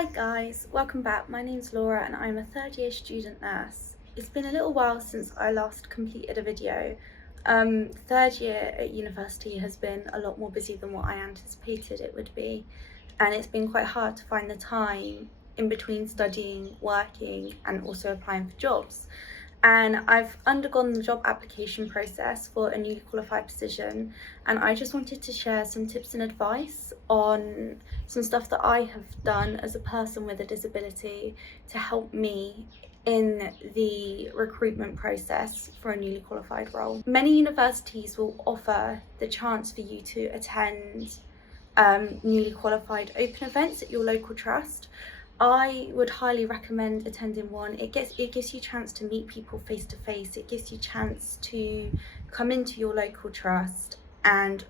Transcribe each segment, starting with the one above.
Hi guys, welcome back. My name's Laura and I'm a third year student nurse. It's been a little while since I last completed a video. Third year at university has been a lot more busy than what I anticipated it would be, and it's been quite hard to find the time in between studying, working and also applying for jobs. And I've undergone the job application process for a newly qualified position, and I just wanted to share some tips and advice on some stuff that I have done as a person with a disability to help me in the recruitment process for a newly qualified role. Many universities will offer the chance for you to attend newly qualified open events at your local trust. I would highly recommend attending one. It gives you a chance to meet people face to face. It gives you a chance to come into your local trust and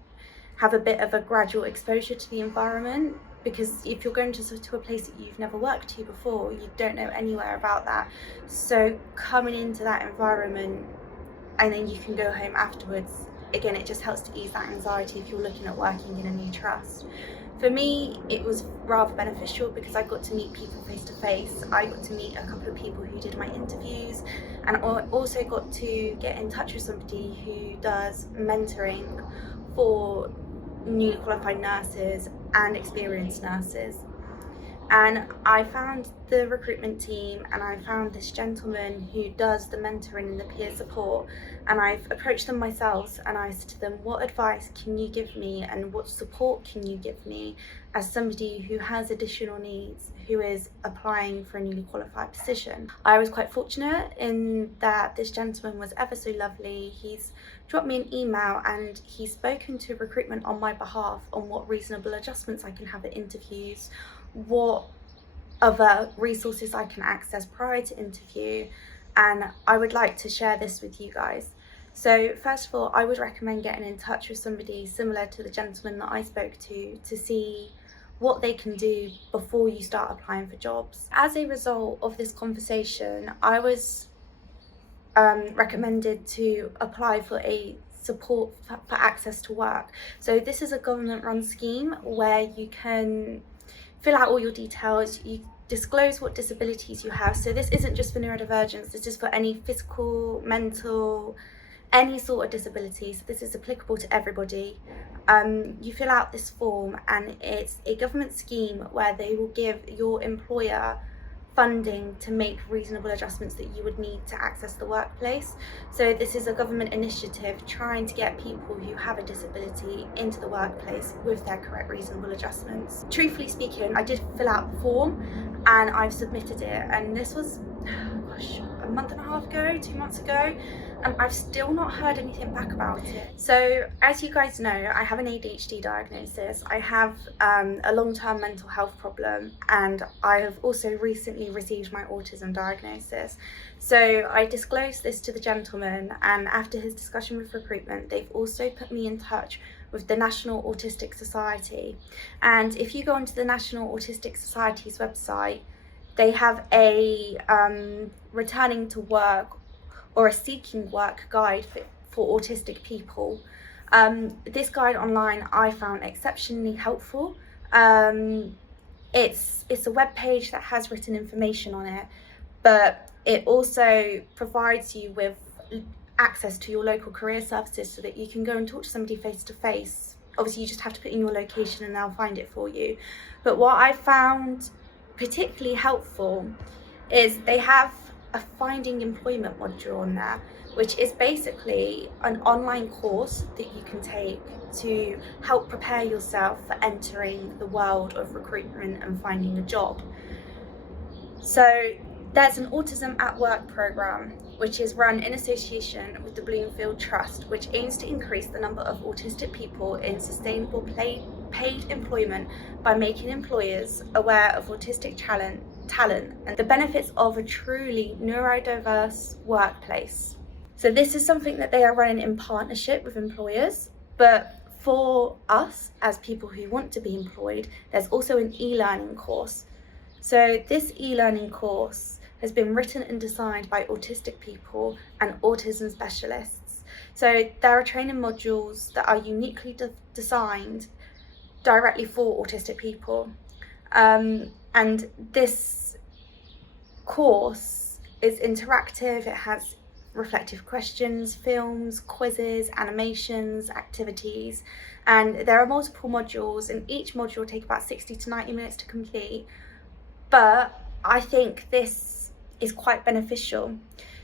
have a bit of a gradual exposure to the environment, because if you're going to a place that you've never worked to before, you don't know anywhere about that. So coming into that environment and then you can go home afterwards, again, it just helps to ease that anxiety if you're looking at working in a new trust. For me, it was rather beneficial because I got to meet people face to face. I got to meet a couple of people who did my interviews, and I also got to get in touch with somebody who does mentoring for newly qualified nurses and experienced nurses. And I found the recruitment team and I found this gentleman who does the mentoring and the peer support, and I've approached them myself and I said to them, what advice can you give me and what support can you give me as somebody who has additional needs, who is applying for a newly qualified position? I was quite fortunate in that this gentleman was ever so lovely. He's dropped me an email and he's spoken to recruitment on my behalf on what reasonable adjustments I can have at interviews, what other resources I can access prior to interview, and I would like to share this with you guys. So first of all, I would recommend getting in touch with somebody similar to the gentleman that I spoke to see what they can do before you start applying for jobs. As a result of this conversation, I was recommended to apply for a support for access to work. So this is a government run scheme where you can fill out all your details, you disclose what disabilities you have. So this isn't just for neurodivergence, this is for any physical, mental, any sort of disability. So this is applicable to everybody. You fill out this form and it's a government scheme where they will give your employer funding to make reasonable adjustments that you would need to access the workplace. So this is a government initiative trying to get people who have a disability into the workplace with their correct reasonable adjustments. Truthfully speaking, I did fill out the form and I've submitted it, and this was, a month and a half ago, 2 months ago, and I've still not heard anything back about it. So as you guys know, I have an ADHD diagnosis, I have a long-term mental health problem, and I have also recently received my autism diagnosis. So I disclosed this to the gentleman, and after his discussion with recruitment, they've also put me in touch with the National Autistic Society. And if you go onto the National Autistic Society's website, they have a returning to work or a seeking work guide for autistic people. This guide online I found exceptionally helpful. It's a web page that has written information on it, but it also provides you with access to your local career services so that you can go and talk to somebody face to face. Obviously you just have to put in your location and they'll find it for you. But what I found particularly helpful is they have a finding employment module on there, which is basically an online course that you can take to help prepare yourself for entering the world of recruitment and finding a job. So there's an Autism at Work program, which is run in association with the Bloomfield Trust, which aims to increase the number of autistic people in sustainable paid employment by making employers aware of autistic talent and the benefits of a truly neurodiverse workplace. So this is something that they are running in partnership with employers, but for us as people who want to be employed, there's also an e-learning course. So this e-learning course has been written and designed by autistic people and autism specialists. So there are training modules that are uniquely designed directly for autistic people. And this course is interactive. It has reflective questions, films, quizzes, animations, activities, and there are multiple modules, and each module will take about 60 to 90 minutes to complete. But I think this is quite beneficial.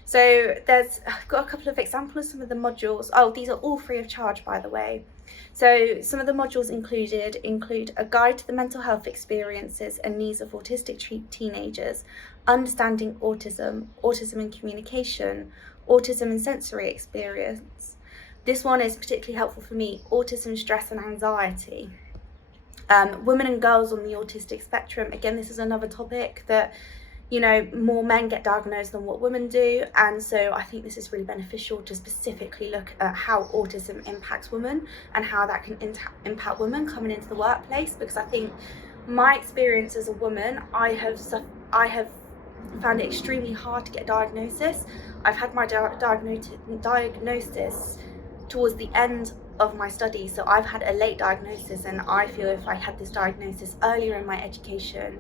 So I've got a couple of examples of some of the modules. Oh, these are all free of charge, by the way. So some of the modules include a guide to the mental health experiences and needs of autistic teenagers, understanding autism, autism and communication, autism and sensory experience. This one is particularly helpful for me, autism, stress and anxiety. Women and girls on the autistic spectrum. Again, this is another topic that, you know, more men get diagnosed than what women do, and so I think this is really beneficial to specifically look at how autism impacts women and how that can impact women coming into the workplace, because I think my experience as a woman, I have found it extremely hard to get a diagnosis. I've had my diagnosis towards the end of my studies, so I've had a late diagnosis, and I feel if I had this diagnosis earlier in my education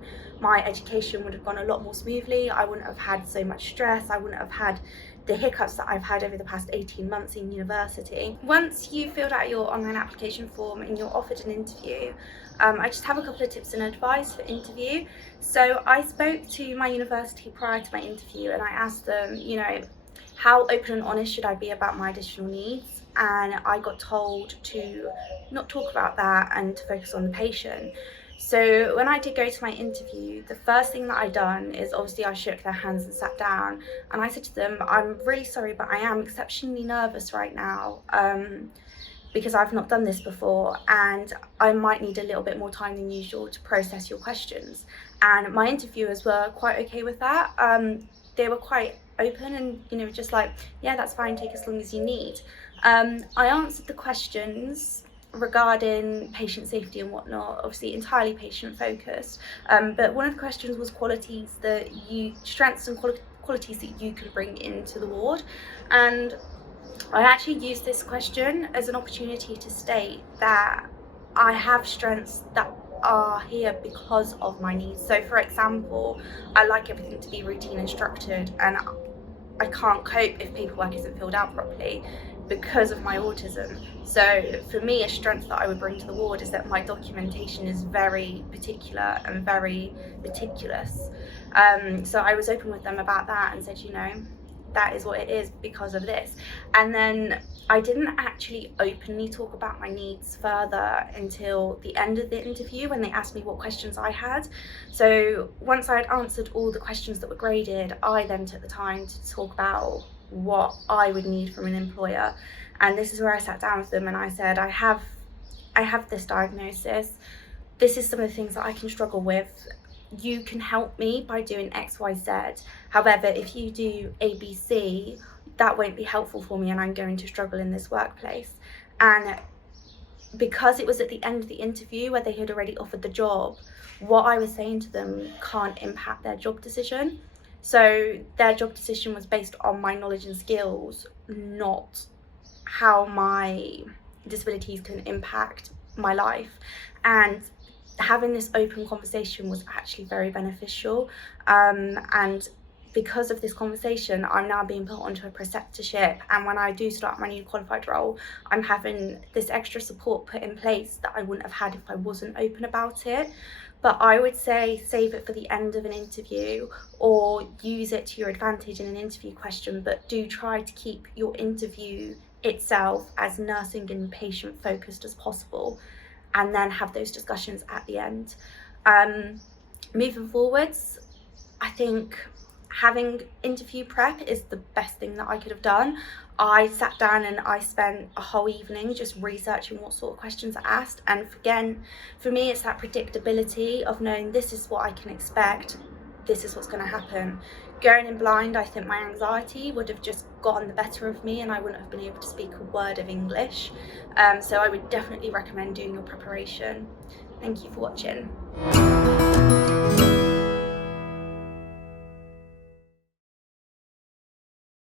would have gone a lot more smoothly. I wouldn't have had so much stress, I wouldn't have had the hiccups that I've had over the past 18 months in university. Once you filled out your online application form and you're offered an interview, I just have a couple of tips and advice for interview. So I spoke to my university prior to my interview, and I asked them, you know, how open and honest should I be about my additional needs? And I got told to not talk about that and to focus on the patient. So when I did go to my interview, the first thing that I done is obviously I shook their hands and sat down, and I said to them, I'm really sorry, but I am exceptionally nervous right now, because I've not done this before, and I might need a little bit more time than usual to process your questions. And my interviewers were quite okay with that. They were quite open and, you know, just like, yeah, that's fine, take as long as you need. I answered the questions regarding patient safety and whatnot, obviously entirely patient focused, but one of the questions was strengths and qualities that you could bring into the ward, and I actually used this question as an opportunity to state that I have strengths that are here because of my needs. So for example, I like everything to be routine and structured, and I can't cope if paperwork isn't filled out properly because of my autism. So for me, a strength that I would bring to the ward is that my documentation is very particular and very meticulous. So I was open with them about that and said, you know, that is what it is because of this. And then I didn't actually openly talk about my needs further until the end of the interview when they asked me what questions I had. So once I had answered all the questions that were graded, I then took the time to talk about what I would need from an employer. And this is where I sat down with them and I said, I have this diagnosis. This is some of the things that I can struggle with. You can help me by doing X, Y, Z. However, if you do A, B, C, that won't be helpful for me and I'm going to struggle in this workplace. And because it was at the end of the interview where they had already offered the job, what I was saying to them can't impact their job decision. So their job decision was based on my knowledge and skills, not how my disabilities can impact my life. And having this open conversation was actually very beneficial, and because of this conversation, I'm now being put onto a preceptorship, and when I do start my new qualified role, I'm having this extra support put in place that I wouldn't have had if I wasn't open about it. But I would say save it for the end of an interview or use it to your advantage in an interview question, but do try to keep your interview itself as nursing and patient focused as possible, and then have those discussions at the end. Moving forwards, I think having interview prep is the best thing that I could have done. I sat down and I spent a whole evening just researching what sort of questions are asked, and again, for me it's that predictability of knowing this is what I can expect, this is what's going to happen. Going in blind, I think my anxiety would have just gotten the better of me and I wouldn't have been able to speak a word of English. So I would definitely recommend doing your preparation. Thank you for watching.